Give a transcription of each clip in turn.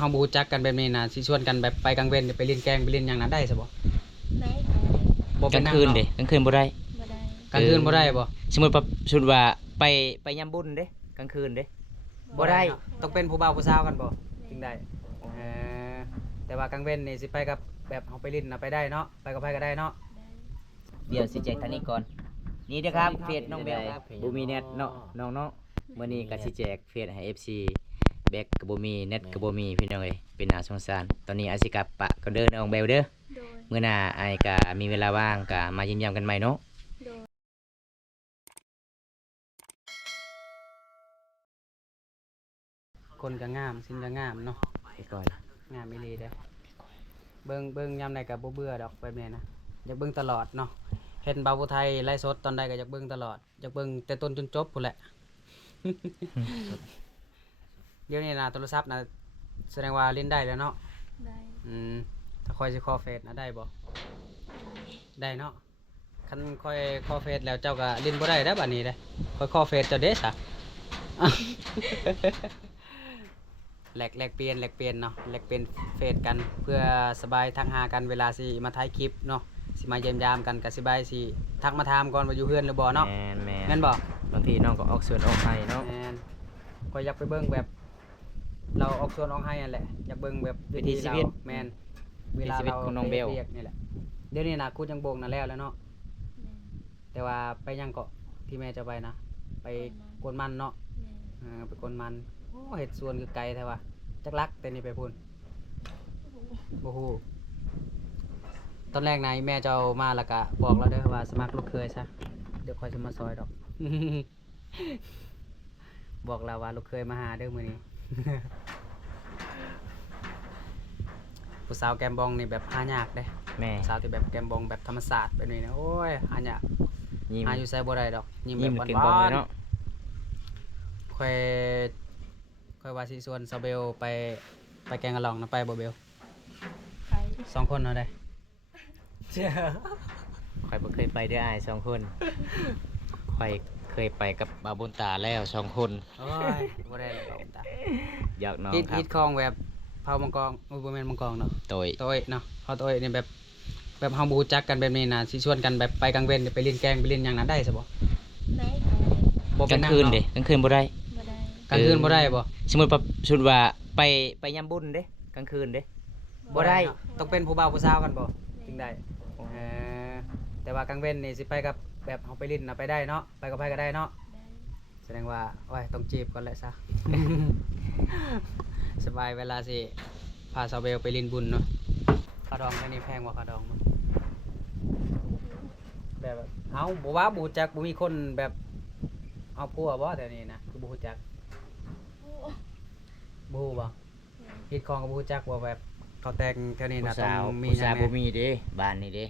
เฮาบ่รู้จักกันแบบนี้น่ะสิชวนกันแบบไปกลางเว้นไปเล่นแกงไปเล่นหยังนั้นได้ซะบ่ได้บ่ กลางคืนเด้กลางคืนบ่ได้ บ่ได้ กลางคืนบ่ได้บ่ สมมุติว่าไปยามบุญเด้กลางคืนเด้ บ่ได้ เนาะต้องเป็นผู้บ่าวผู้สาวกันบ่ถึงได้เออแต่ว่ากลางเว้นนี่สิไปกับแบบเฮาไปเล่นน่ะไปได้เนาะไปกับไผก็ได้เนาะ เดี๋ยวสิแจกทางนี้ก่อน นี่เด้อครับเฟซน้องเบลบ่มีเน็ตเนาะน้องๆมื้อนี้ก็สิแจกเฟซให้ FC แบกก็บ่มีเน็ตก็บ่มีพี่น้องเอ้ยเป็นน่าสงสารตอนนี้อาสิกลับปะก็เด้อน้องเบลเด้อ โดย มื้อหน้าอ้ายก็มีเวลาว่างก็มาเยี่ยมยามกันใหม่เนาะ โดย คนก็งามสิ่งก็งามเนาะ ไปก่อน งามอีหลีเด้อเบิ่งยามใดก็บ่เบื่อดอกแบบนี้นะอยากเบิ่งตลอดเนาะเห็นบ่าวผู้ไทยไลฟ์สดตอนใดก็อยากเบิ่งตลอดอยากเบิ่งแต่ต้นจนจบพุ่นแหละ เดี๋ยวนี้นะโทรศัพท์นะแสดงว่าเล่นได้แล้วเนาะ ได้ ถ้าคอยสิขอเฟซนะได้บ่ได้เนาะคันคอยขอเฟซแล้วเจ้าก็เล่นบ่ได้แล้วบัดนี้เด้คอยขอเฟซเจ้าเด้ซะ แลกเปลี่ยนเนาะแลกเปลี่ยนเฟซกันเพื่อสบายทักหากันเวลาสิมาถ่ายคลิปเนาะสิมาเยี่ยมยามกันก็สบายสิทักมาถามก่อนว่าอยู่เฮือนหรือบ่เนาะ แม่น แม่นบ่ บางทีน้องก็ออกสวนออกไห้เนาะ แม่นคอยอยากไปเบิ่งแบบ เราออกสวนออกให้นั่นแหละอยากเบิ่งแบบวิถีชีวิตแม่นเวลาเราไปเรียกนี่แหละเดี๋ยวนี้นะกูจังโบกนั่นแล้วเนาะ แม่ แต่ว่าไปยังเกาะที่แม่จะไปนะไปกวนมันเนาะ แม่ ไปกวนมันโอ้เห็ดสวนคือไกลแท้ว่าจักรักแต่นี่ไปพุ่นบ่ฮู้ตอนแรกนายแม่เจ้ามาแล้วก็บอกเราเด้อว่าสมัครลูกเคยซะเดี๋ยวค่อยสิมาซอยดอก บอกเราว่าลูกเคยมาหาเด้อมื้อนี้ ผู้สาวแกมบองนี่แบบหายากเด้ แม่ ผู้สาวที่แบบแกมบองแบบธรรมศาสตร์แบบนี้นะโอ้ยหายาก ยิ้ม หาอยู่ไสบ่ได้ดอกยิ้มแบ ยิ้ม บ เก่ง ห บ่ วาน เนาะ ๆค่อยว่าสิชวนซาเบลไปแกงกะหล่องนะไปบ่เบล ไป 2 คนเนาะได้ ข่อยบ่เคยไปเด้ออ้าย2คนข่อยเคยไปกับบาบุญตาแล้ว2คน โอ้ยบ่ได้เลยดอกตา อยากน้อง ฮิต ครั ฮิ บ ตของแบบเผามังกรโอ้ยบ่แม่นมังกรเนาะ โตย โต้ยเนาะเฮาโต้ยนี่แบบเฮาบ่รู้จักกันแบบนี้น่ะสิชวนกันแบบไปกลางเว้นไปเล่นแกงไปเล่นหยังนั้นได้ซะบ่ ได้ บ่ ก เป็ ลาน ง นั่ง คืน เนาะ เด้กลางคืนบ่ได้ บ่ได้ กลางคืนบ่ได้บ่ สมมุติว่าไปยามบุญเด้กลางคืนเด้ บ่ได้ เนาะต้องเป็นผู้บ่าวผู้สาวกันบ่ถึงได้เออแต่ว่ากลางเว้นนี่สิไปกับแบบเฮาไปเล่นน่ะไปได้เนาะไปกับไผก็ได้เนาะ ได้ แสดงว่าโอ้ยต้องจีบก่อนแหละซะ สบายเวลาสิพาสาวเบลไปลินบุญเนาะค่าดองแค่นี้แพงกว่าค่าดองมั้งแบบเอาบ่ว่าบ่รู้จักบ่มีคนแบบเอาผัวบ่แต่นี้นะคือบ่รู้จัก โอ้ บ่ฮู้บ่คิดของก็บ่รู้จักว่าแบบเขาแต่งแถวนี้ ผู้ นะต้อ สาง ว มี ผู้ หยั สาว ง บ่ แน่ มีเด้บ้านนี่เด้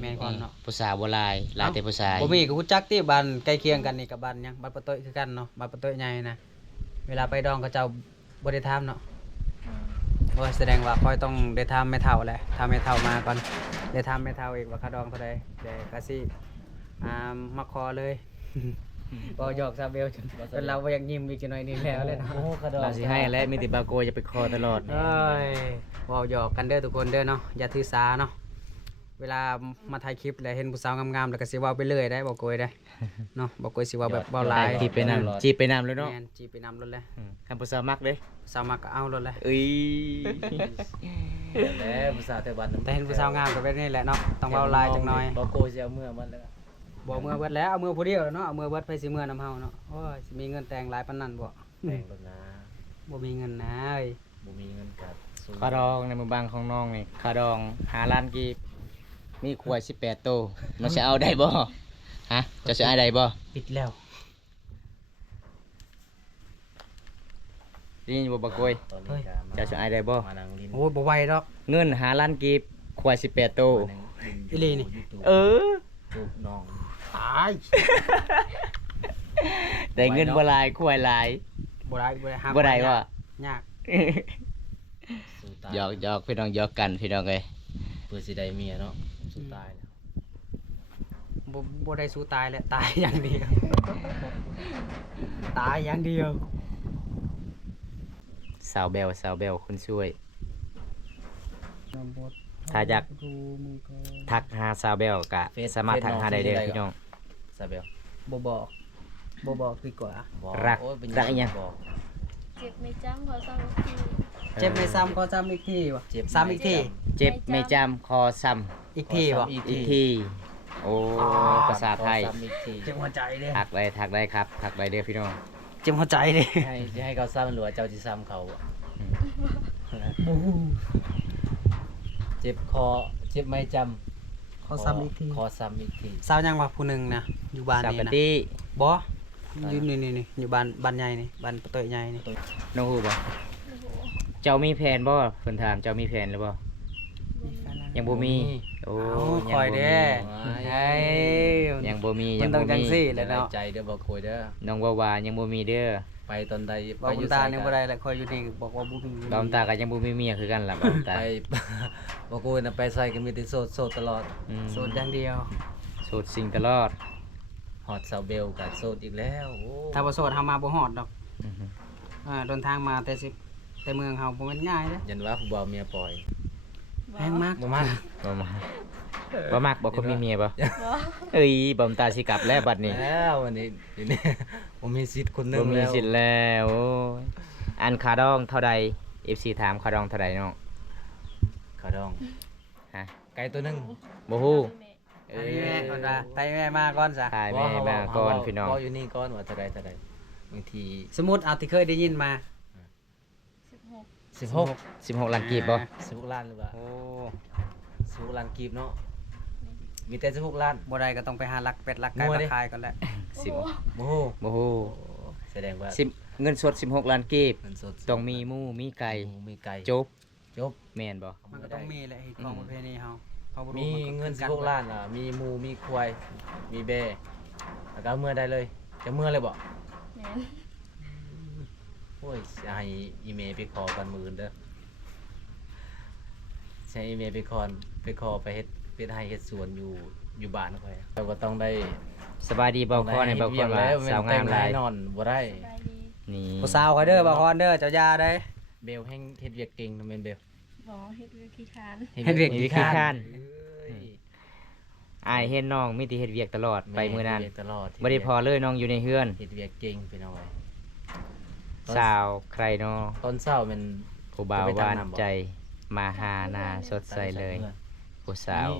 แม่นก่อนเนาะ ผู้สาวบ่หลายแต่ผู้ชาย บ่มีก็รู้จักที่บ้านใกล้เคียงกันนี่กับบ้านหยังบ้านปะโต้ยคือกันเนาะบ้านปะโต้ยใหญ่นะเวลาไปดองเขาเจ้าบ่ได้ถามเนาะ โอ้ยแสดงว่าค่อยต้องได้ทำไม่เท่าแหละทำไม่เท่ามาก่อนได้ทำไม่เท่าอีกว่าค่าดองเท่าใดเดี๋ยวก็สิมาขอเลย บ่หยอกซาเบลจนเราบ่อยากยิ้มอีกจักหน่อยนึงแล้วเลยเนาะ เราสิให้และมีแต่บาโกจะไปคอตลอด เอ้ยบ่หยอกกันเด้อทุกคนเด้อเนาะอย่าถือสาเนาะเวลามาถ่ายคลิปแล้วเห็นผู้สาวงามๆแล้วก็สิเว้าไปเรื่อยได้บ่โกยได้เนาะบ่โกยสิเว้าแบบเว้าหลาย จีบไปนำจีบไปนำเลยเนาะ แม่นจีบไปนำรถเลย คันผู้สาวมักเด้ ผู้สาวมักก็เอารถเลย เอ้ย แล้วภาษาไต้หวัน แต่เห็นผู้สาวงามก็แบบนี้แหละเนาะต้องเว้าหลายจักหน่อย บอโกจะเอาเมื่อมันแล้ว บ่เมื่อเบิดแล้วเอามือผู้เดียวเนาะเอามือเบิดไปสิเมื่อนำเฮาเนาะโอ้ยสิมีเงินแต่งหลายปานนั้นบ่ แต่งรถนะ บ่มีเงินนะเอ้ย บ่มีเงินกัดสู้ คาดองในมือบางของน้องนี่คาดอง5ล้านกีบมีขวด18โตวมันจะเอาได้บ่ฮะจะสิเอาได้บ่ ปิดแล้ว ได้ยินบ่บาโกย ตอนนี้ก็มา จะสิเอาได้บ่ มานั่งลิ้น โอ้ยบ่ไหวดอก เงิน5ล้านกีบขวด18โตว มานั่งลิ้น อีหลีนี่ เออ ลูกน้อง ตาย ได้เงินบ่หลายขวดหลาย บ่ได้หา บ่ได้ว่ะ ยาก สู้ตาย หยอกพี่น้องหยอกกันพี่น้องเอ้ย เพื่อสิได้เมียเนาะสู้ตายแล้ว บ่ได้สู้ตายแล้วตายอย่างเดียวตายอย่างเดียว สาวแบลคนช่วย ถ้าอยากทักหาสาวแบลก็สามารถทักหาได้เด้อพี่น้อง ซาเบล บ่บอกดีกว่า บอก รัก โอ้ยเป็น รักอีหยัง บอก เจ็บไม่จำขอซ้ำที เจ็บไม่ซ้ำก็ซ้ำอีกทีวะ เจ็บ ซ้ำอีกที เจ็บไม่จำคอซ้ำ อีกทีวะ อีก อีกที โอ้ภาษาไทย ขอซ้ำอีกที เจ็บหัวใจเด้ ทักได้ครับทักได้เด้อพี่น้อง เจ็บหัวใจเด้ ให้เขาซ้ำหรือว่าเจ้าสิซ้ำเขาอะเจ็บคอเจ็บไม่จำ เขาซ้ำอีกที ขอซ้ำอีกที สาวยังว่าผู้หนึงนะอยู่บ้าน สาว นี่ กัน นะ ตี้ บ่อยู่นี่อยู่บ้านใหญ่นี่บ้านประตูใหญ่นี่ น้องฮู้บ่ โอ้โห เจ้ามีแผนบ่เพิ่นถามเจ้ามีแผนหรือบ่ยังบ่มีโอ้ เอา ยัง คอย บ่มี เด้เฮ้ย ยังบ่มี มั ยั น ง ต้อ บ่ งจัง มี ซี่ แล้ แหล้ว ว เนาะ ใจเด้อบ่คุยเด้อ น้องว่ายังบ่มีเด้อ ไปตอนใด บอกบุญตาเนี่ยบ่ได้แหละคอยอยู่นี่บอกว่าบ่มี บอมตาก็ยังบ่มีเมียคือกันล่ะบอมตา ไป บ่คุยน่ะไปใส่ก็มีแต่โสดตลอด อืม โสดอย่างเดียว โสดสิ่งตลอด ฮอดซาวเบลก็โสดอีกแล้วโอ้ ถ้าบ่โสดเฮามาบ่ฮอดดอก อือฮึ เดินทางมาแต่เมืองเฮาบ่แม่นง่ายเด้ ยันว่าผู้บ่าวเมียปล่อย แพงมาก บ่มา บ่มาบ่มักบ่คนมีเมียบ่ บ่ เอ้ยบอมตาสิกลับแล้วบัดนี้ แล้ววันนี้เดี๋ยวนี้ ผมมีสิทธิ์คนหนึง บ่มี แล้ว สิทธิ์แล้วโอ้ยอันคาดองเท่าใด FC ถามคาดองเท่าใดน้อง ขาดอง ฮะ ไก่ตัวหนึง บ่ฮู้ อันนี้แม่ก่อนว่าไตแม่มาก่อนซะ ตายแม่มาก่อนพี่น้อง เว้าอยู่นี่ก่อนว่าเท่าใดบางที สมมุติเอาที่เคยได้ยินมา 16 16ล้านกีบบ่ 16ล้านหรือเปล่า โอ้ 16ล้านกีบเนาะมีแต่16ล้าน บ่ได้ก็ต้องไปหาลักเป็ดลักไก่ งัว มา ดิ ขายก่อนแหละ สิบ โอ้โห บ่ฮู้ แสดงว่า เงินสด16ล้านกีบ เงินสด ต้องมีหมูมีไก่ มีไก่ จบ จบ แม่นบ่ มันก็ต้องมีแหละเหตุของประเพณีเฮาเพราะบ่รู้ มี ก็ เงิน คือ 16ล้านอ่ะมีหมูมีควายมีแบะแล้วก็เอาเมื่อได้เลยจะเมื่อเลยบ่ แม่น โอ้ยจะให้อีเมลไปขอกันมืออื่นเด้อใช้อีเมลไปขอไปเฮ็ดเป็นให้เฮ็ดสวนอยู่บ้านค่อยเราก็ต้องได้ สบายดีบ่คอในบ่คอนว่าสาวงามหลาย นอนบ่ได้ สบายดี นี่ ผู้สาวคอยเด้อบ่าวคอนเด้อเจ้ายาได้ เบลแห่งเฮ็ดเวียกเก่งนะแม่นเบล บ่เฮ็ดวิธีทาน เฮ็ดเวียก มีขี้คร้าน เอ้ย อายเห็นน้องมีแต่เฮ็ดเวียกตลอดไปมื้อนั้น เฮ็ดเวียกตลอด บ่ได้พอเลยน้องอยู่ในเฮือน เฮ็ดเวียกเก่งพี่น้องเอ้ย สาวใครเนาะ ตอนเช้ามัน ผู้บ่าวหวานใจมาหาหน้าสดใสเลย ผู้สาว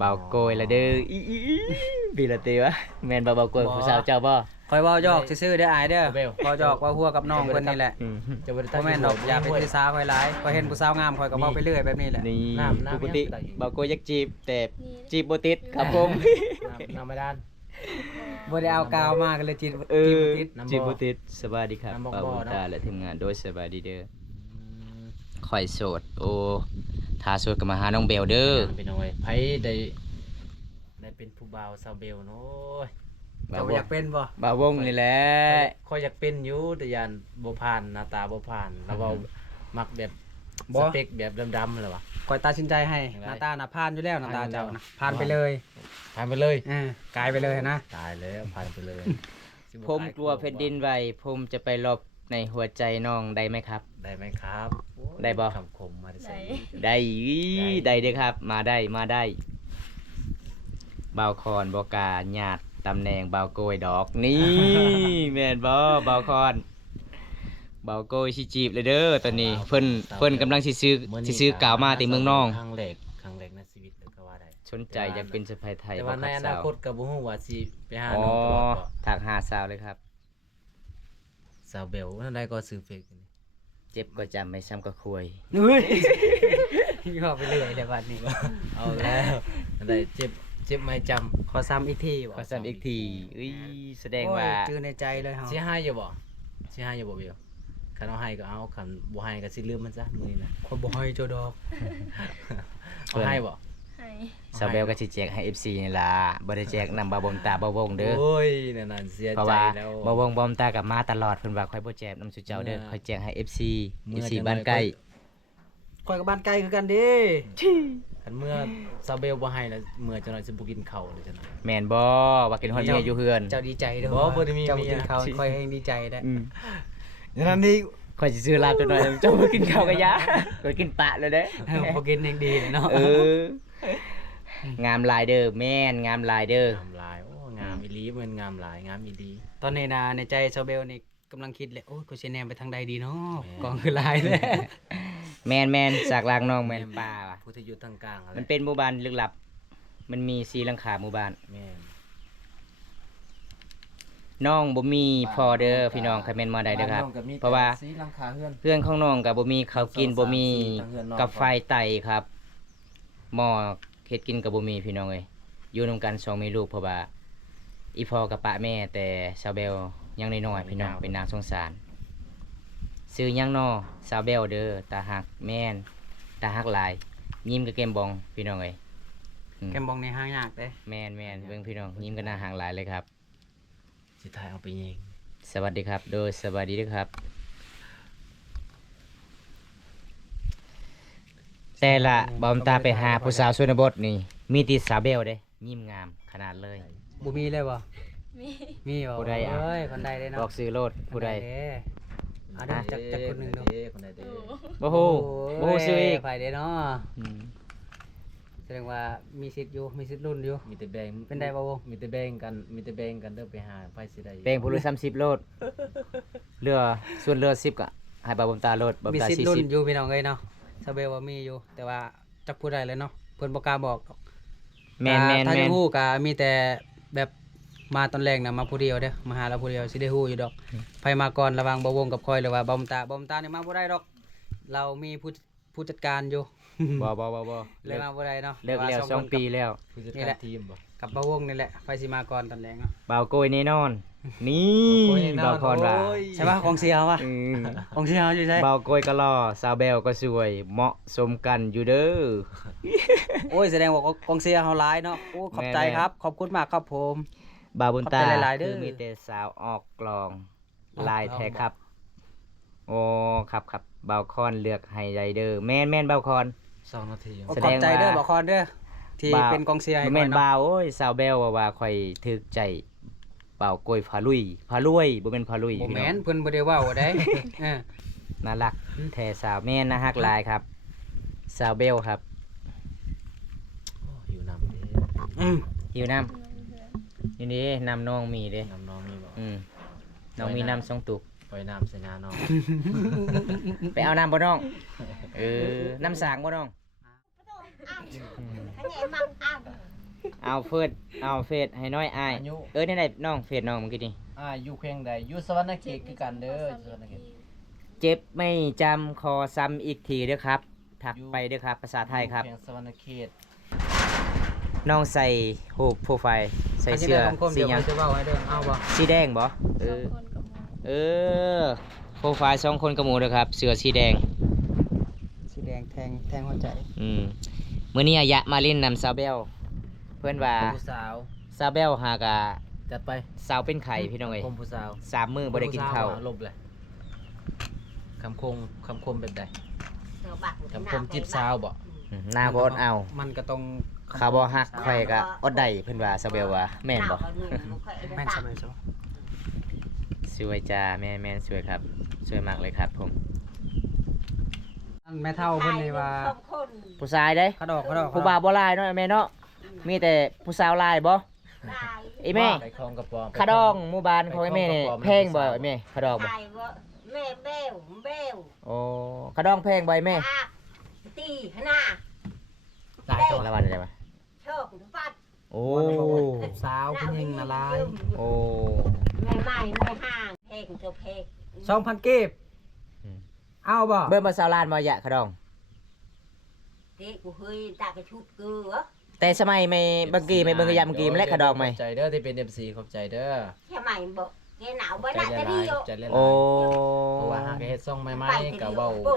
บ่าวโกยละเด้ออีบีละเตวะแม่นบ่บ่าวโกยผู้สาวเจ้าบ่ คอยเว้าหยอกซื่อๆเด้ออายเด้อเว้าหยอกเว้าหัวกับน้องเพิ่นนี่แหละ อืม จะบ่ได้ บ่แม่นดอกอย่าไปถือสาคอยหลายคอยเห็นผู้สาวงามคอยก็เว้าไปเรื่อยแบบนี้แหละ นี่ น้ำ ปกติ ยัง บ่าวโกยอยากจีบแต่จีบบ่ติดครับผม น้ำไม่ด้าน บ่ได้เอากาวมาก็เลยจิต เออ จิต น้ำบ่ จีบบ่ติดสวัสดีครับ น้ำบ่ บ่าว บ่ บุญ เนาะ ตาและทีมงานโดยสวัสดีเด้อข่อยโสดโอ้ถ้าโสดก็มาหาน้องเบลเด้อ พี่น้องเอ้ยไผได้เป็นผู้บ่าวสาวเบลเนาะ เจ้าอยากเป็นบ่ บ่าววงนี่แหละ ค่อยอยากเป็นอยู่แต่ยานบ่ผ่านหน้าตาบ่ผ่านแล้วเว้ามักแบบสเปคแบบดำๆเลยวะ คอยตัดสินใจให้หน้าตาน่ะผ่านอยู่แล้วหน้าตาเจ้านะผ่านไปเลย ผ่านไปเลย กลายไปเลยนะ ตายแล้วผ่านไปเลย ผมกลัวแผ่นดินไหวผมจะไปหลบในหัวใจน้องได้ไหมครับ ได้ไหมครับ ได้บ่ คำคมมาได้ ได้ ใส่ ได้ได้เด้อครับ มาได้มาได้บ่าวคอนบ่กาญาติตำแหน่งบ่าวโกยดอก นี่ แม่นบ่บ่าวคอนบ่าวโกยสิจีบเลยเด้อตอนนี้เพิ่นกำลังสิซื้อกาวมาติเมืองน้อง ครั้งแรกในชีวิตเลยก็ว่าได้ สนใจอยากเป็นสะพายไทย แต่ บ่ ว่า ค ใน รับ อ สา นาคว ตก็บ่ฮู้ว่าสิไปหา อ๋อ น้องตลอดบ่ ถักหาสาวเลยครับ สาวเบลนั่นใดก็ซื้อเฟกนี่ เจ็บก็จำไม่ซ้ำก็คุย เฮ้ยก็ไปเรื่อยเลยบัดนี้ เอาแล้วนั่นใดเจ็บไม่จำ ขอซ้ำอีกที ขอซ้ำอีกทีอุ้ยแสดงว่า จือในใจเลยเฮา สิให้อยู่บ่สิให้อยู่บ่เบลคันเอาให้ก็เอาคันบ่ให้ก็สิลืมมันซะมื้อนี้นะ คอยบ่ให้เจ้าดอก เอาให้บ่ ให้ สาวเบลก็สิแจกให้ FC นี่ล่ะบ่ได้แจกนำบ่าวบมตาบ่าววงเด้อ โอ้ยนั่นเสีย เพราะ ใจ ว่า แล้ว บ่าววงบ่าวบมตากับมาตลอดเพิ่นว่าค่อยบ่แจกนำสุเจ้าเด้อค่อยแจกให้ FC บ้านใกล้ คอยกับบ้านใกล้คือกันเด้ คันเมื่อซาเบลบ่ให้แล้วเมื่อจังหน่อยสิบ่กินข้าวเลยจังหน่อย แม่นบ่ว่ากินฮอดเมียอยู่เฮือน เจ้าดีใจเด้อ บ่บ่ได้มี เจ้า เมีย กินข้าวคอยเองดีใจได้ อืม ฉะนั้นนี่ ข่อยสิซื้อลาบจักหน่อยเจ้าบ่กินข้าวกะยะข่อยกินปะเลยเด้ พอกินเองดีเลยเนาะ เออ งามหลายเด้อแม่นงามหลายเด้อง ามหลายโอ้งามอีหลีเหมือนงามหลายงามอีหลี ตอนนี้นะในใจชาวเบลนี่กำลังคิดเลยโอ้ยกูสิแนมไปทางใดดีเนาะ แม่ กองคือหลายเลย แม่นๆสากลางน้องแม่นป่าว่ะ ผู้ที่อยู่ทางกลางอะไร มันเป็นหมู่บ้านลึกลับ มันมีสีหลังคาหมู่บ้าน แม่น น้องบ่มีพอเด้อพี่น้องคอมเมนต์มาได้เด้อครับ บ้นน้งก็มี เพราะว่า สีหลังคาเฮือน เพื่อนของน้องก็บ่มีข้าวกินบ่มี ทางเฮือนนอก กับไฟไต่ครับหม้อเฮ็ดกินก็บ่มีพี่น้องเอ้ยอยู่นำกัน2มีลูกเพราะว่าอีพ่อกับป้าแม่แต่ชาวเบลยังน้อยๆพี่น้องเป็นนางสงสารซื้อหยังน้อชาวเบลเด้อตาหักแม่นตาหักหลายยิ้มกับแก้มบองพี่น้องเอ้ย แกมบองในห้างยากเด้ แม่นเบิ่งพี่น้องยิ้มกันหน้าห่างหลายเลยครับ สิถ่ายเอาไปยิง สวัสดีครับ โดยสวัสดีด้วยครับ แต่ละบอมตาไปหาผู้สาวชนบทนี่ มีติสาวเบลเด้ ยิ้มงามขนาดเลย บ่มีเลยบ่ มี มีบ่ ผู้ใดอ่ะ เอ้ยคนใดเด้ บอ เนาะ กซื้อโลดผู้ใด เด้เอาเด้อจักคนหนึงเนาะ คนใดเด้ โอ้ บ่ฮู้ซื้ออีก ไปเด้เนาะ อืม แสดงว่ามีสิทธิ์อยู่มีสิทธิ์รุ่นอยู่ มีแต่แบ่ง เป็นได้บ่วง มีแต่แบ่งกันมีแต่แบ่งกันเด้อไปหาไผสิได้ แบ่งผู้ละ30โลดเรือส่วนเรือ10ก็ให้บาบอมตาโลดบอม มี ตา สิทธิ์รุ่น 40 อยู่พี่น้องเอ้ยเนาะชาวเบลว่ามีอยู่ แต่ว่าจักผู้ใดเลยเนาะเพิ่นบ่กล้าบอกดอก แม่น ถ้าจะ ๆ ฮู้ก็มีแต่แบบมาตอนแรกน่ะมาผู้เดียวเด้อมาหาเราผู้เดียวสิได้ฮู้อยู่ดอกไผมาก่อนระหวังบ่วงกับคอยหรือว่าบอมตานี่มาบ่ได้ดอก เรามีผู้จัดการอยู่ ๆบ่ เลยมาบ่ได้เนาะ เลิกแล้ว ต่า 2 ปีแล้ว ผู้จัด นี่ กา แห ร ละ ทีมบ่ กับบ่วงนี่แหละไผสิมาก่อนตอนแรกเนาะ บ่าวโกยแน่นอน นี่ โอ้ยแน่นอน บ่าวพรว่า โอ้ย ใช่ป่ะของเสียเฮาป่ะ อืม ของเสียเฮาอยู่ใช่ เบาโกยก็รอสาวแบลก็สวยเหมาะสมกันอยู่เด้อ โอ้ยแสดงว่ากองเสียเฮาหลายเนาะโอ้ขอบใจ แม่นๆ ครับ ขอบคุณมากครับผม บาวบุญตา ขอบใจหลายๆเด้อ คือมีแต่สาวออกกลอง ออก ลาย กลอง แท้ครับ โอ้ครับเบาคอนเลือกให้ไรเด้อแม่นเบาคอน 2นาที โอ้ แส ข ด อบ ง ใจเด้อ ว่า บ่คอนเด้อที่ บ่าว เป็นกองเสียให้ บ่ ข้ แม่ อย น เนาะ บาวโอ้ยสาวแบลว่าข่อยถึกใจเบาโกยพาลุยบ่แม่นพาลุย บ่ พี่น้ แม่ อง นเพิ่นบ่ได้เว้าได้ เออ น่ารักแท้สาวแม่นนะฮักหลายครับ สาวเบลครับ โอ้อยู่นำเด้ อืม หิวน้ำนี่นี่น้ำน้องมีเด้ น้ำน้องมีบ่ น้องมีน้ำสองตุก ปล่อยน้ำใส่หน้าน้อง ไปเอาน้ำบ่น้อง น้ำสางบ่น้อง เอาเฟซให้น้อยอ้าย อายุ นี่ได้น้องเฟซน้องเมื่อกี้นี่ อยู่แขวงใดอยู่สวรรณเขตคือกันเด้อสวรรณเขต เจ็บไม่จำขอซ้ำอีกทีเด้อครับ ทักไปเด้อครับ ภาษาไทยครับ แขวงสวรรณเขต น้องใส่รูปโปรไฟล์ใส่เสื้อ อันนี้ได้ของผม สี เดี๋ยว หยัง จะเว้าให้เด้อเอาบ่ สีแดงบ่ สองคนกับหมอ โปรไฟล์2คนกับหมู่เด้อครับ เสื้อสีแดง สีแดงแทงหัวใจ มื้อนี้อายะมาเล่นนำซาวเบล เพิ่นว่า ผู้สาว ซาวเบลหากะ จัดไป สาวเป็นไข่พี่น้องเอ้ย คมผู้สาว 3 มื้อบ่ได้กินข้าว ลบเลยคำคมแบบใดคำคมจีบสาวบ่ หน้าบ่อดเอา มันก็ต้อง เขาบ่ฮักข่อยก็อดได้เพิ่นว่าซาวเบลว่าแม่นบ่ แม่นสมัยซะ สวยจ้าแม่นสวยครับ สวยมากเลยครับผม อันแม่เฒ่าเพิ่นนี่ว่า ผู้ชายเด้ เขาดอก ผู้บ่าวบ่หลายเนาะแม่เนาะมีแต่ผู้สาวหลายบ่ไอ้แม่ ไปคลองกระปอม ขะดองหมู่บ้านของไอ้แม่นี่แพงบ่ไอ้แม่ขะดองบ่ แม่เบล โอ้ขะดองแพงบ่ไอ้แม่ ตีหน้า หลาย ละวันได้บ่ โชคฟัด โอ้ สาวผู้หญิงน่ะหลาย โอ้ แม่ใหม่แม่ห่างเพลงตัวเพลง 2,000กีบเอาบ่ เบิ่งมาสาวลานบ่ยะขะดอง ที่กูเฮ้ยตากระชุดเกลือ แต่สมัยไม่บางกีไม่เบิ่งกะยะบางกีมันแลกขะดองไหม ขอบใจเด้อที่เป็น FC ขอบใจเด้อ แค่ใหม่บอกแกหนาวบ่ ใจ ได้ ละ จะ ลา ดี ย โอ ใจละลาย โอ้ เพราะว่าหากเฮ็ดซ่องใหม่ๆก็เว้าก็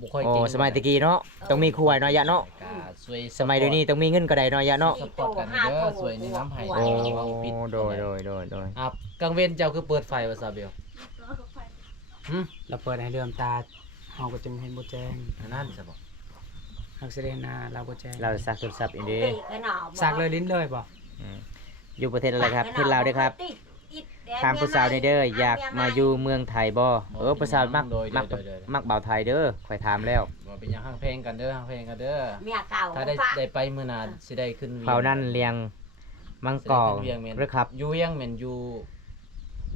บ่ค่อย โอ้ เก่ง สมัยตะกี้เนาะต้องมีครูไว้เนาะยะเนาะ ก็สวย สมัยเดี๋ยวนี้ต้องมีเงินก็ได้เนาะยะเนาะ สปอร์ตกันเด้อสวยในน้ำไห้ โอ้ เว้าปิด โดย อ่ะกลางเว้นเจ้าคือเปิดไฟว่าซาเบล เราเปิดให้เลื่อมตาเฮาก็จึงเห็นบ่แจ้ง อันนั้นซะบ่ ฮักแสดงหน้าเราบ่แจ้ง เราสักโทรศัพท์อีเด้ ตีกระหนาว สักเลยลิ้นเลยบ่ อยู่ประเทศอะไรครับประเทศลาวเด้อครับ อิดแด ทางผู้สาวในเด้ออยากมาอยู่เมืองไทยบ่ผู้สาวมัก โดย มักบ่าวไทยเด้อข่อยถามแล้ว บ่เป็นหยังฮักเพลงกันเด้อฮักเพลงกันเด้อ เมียเก่า ถ้าได้ไปมื้อหน้าสิได้ขึ้น เขานั่นเลี้ยงมังกร เวียงแม่น หรือครับ อยู่เวียงแม่นอยู่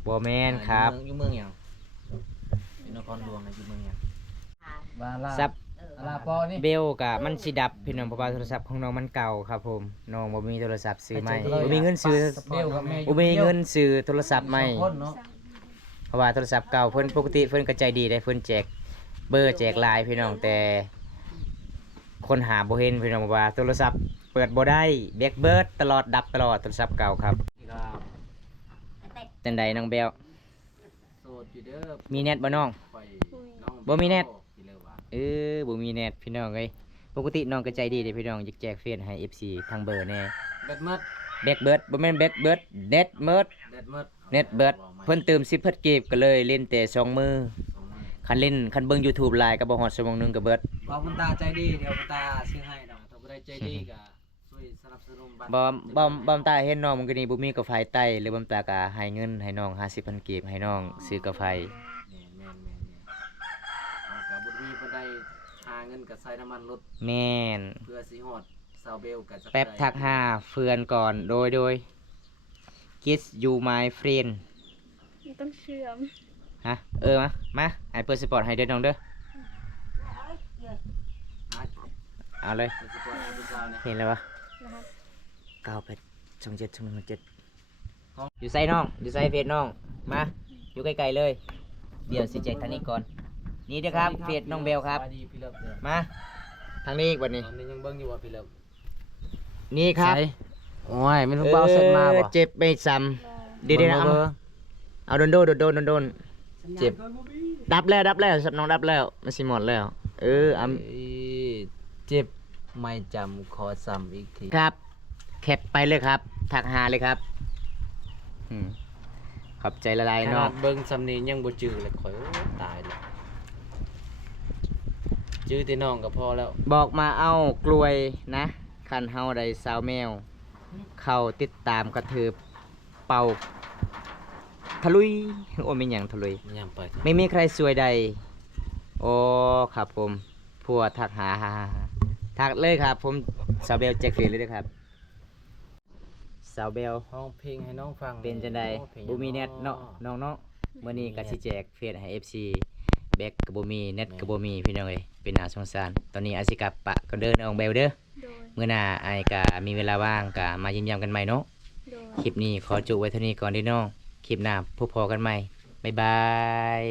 บ่แม่นครับ อยู่เมืองหยังอยู่นครหลวงน่ะอยู่เมืองหยังว่าลา ซับ ลาปอนี่ เบลกะมันสิดับพี่น้องเพราะว่าโทรศัพท์ของน้องมันเก่าครับผมน้องบ่มีโทรศัพท์ซื้อใหม่บ่มีเงินซื้อ เบลกับแม่ บ่มีเงินซื้อโทรศัพท์ใหม่ สองคนเนาะ เพราะว่าโทรศัพท์เก่าเพิ่นปกติเพิ่นก็ใจดีได้เพิ่นแจกเบอร์แจกไลน์พี่น้องแต่คนหาบ่เห็นพี่น้องบอกว่าโทรศัพท์เปิดบ่ได้แบล็คเบิร์ดตลอดดับตลอดโทรศัพท์เก่าครับ ครับ จังใดน้องเบล โสดอยู่เด้อ มีเน็ตบ่น้อง ข่อยน้อง บ่มีแน็ต สิเลิกว่า บ่มีเน็ตพี่น้องเอ้ยปกติน้องก็ใจดีเด้พี่น้องอยากแจกเฟซให้ FC ทางเบอร์แน่ เบ็ดหมด แบล็คเบิร์ดบ่แม่นแบล็คเบิร์ดเน็ตเบิร์ด เบ็ดหมด เน็ตเบิร์ดเพิ่นเติม10เพิ่นเก็บก็เลยเล่นแต่สองมือคันเล่นคันเบิ่ง YouTube หลายก็บ่ฮอดชั่วโมงหนึงก็เบิด ว่าคุณตาใจดีเดี๋ยวคุณตาซื้อให้ดอกถ้าบ่ได้ใจดีก็ช่วยสนับสนุนบ้าน บอมตาเห็นน้องมันก็นี่บ่มีกาแฟใต้หรือบอมตาก็ให้เงินให้น้อง50,000กีบให้น้องซื้อกาแฟ แม่นเอากับบุญมีเพิ่นได้หาเงินกับใส่น้ำมันรถ แม่น เพื่อสิฮอดซาวเบลกับ แป๊บทักหาเฟือนก่อนโดย Kiss you my friend ไม่ต้องเชื่อม ฮะมาไอ้เปิดสปอร์ตให้เด้อน้องเด้อเอาเลย เป็นสปอนเซอร์ผู้สาวเนี่ย เห็นแล้ววะ นะครับ 98272167อยู่ไสน้องอยู่ไสเฟซน้องมาอยู่ใกล้ๆเลย เดี๋ยวสิแจกทางนี้ก่อนนี่เด้อครับเฟซน้องเบลครับ สวัสดีพี่เลิฟเด้อ มาทางนี้อีกบัดนี้ ตอนนี้ยังเบิ่งอยู่ว่าพี่เลิฟ นี่ครับ ใส่โอ้ยมันเพิ่งเบาเสร็จมาบ่ เจ็บไม่ซ้ำเดี๋ยวๆนะเอาโดนเจ็บดับแล้วสับน้องดับแล้วมันสิหมดแล้วเอา เจ็บไม่จำขอซ้ำอีกที ครับแคปไปเลยครับทักหาเลยครับขอบใจละลาย ข น้อ นาง ดเบิ่งซ้ำนี้ยังบ่จื้อเลยข่อยโอ้ตายเลยจื้อแต่น้องก็พอแล้ว บอกมาเอากลวยนะคันเฮาได้สาวแมว เข้าติดตามกระทืบเป่าทะลุยโอ้ไม่หยังทะลุย ย่ำไป ไม่มีใครสวยใดโอ้ครับผมพัวทักหาทักเลยครับผมสาวเบลแจ็คเฟรนเลยนะครับสาวเบล ห้องเพลงให้น้องฟัง เป็นจังได โอ้เพลง บ่มีเน็ตเนาะน้องเนาะมื้อนี้ก็สิแจกเฟซให้ FC แบกก็บ่มีเน็ตก็บ่มีพี่น้องเอ้ยเป็นน่าสงสารตอนนี้อาสิกลับปะก็เดินน้องเบลเด้อ โดย มื้อหน้าอ้ายก็มีเวลาว่างก็มายิ้มแย้มกันใหม่เนาะ โดย คลิปนี้ขอจุไว้เท่านี้ก่อนเด้อน้องคลิปหน้าพบพอกันใหม่บ๊ายบาย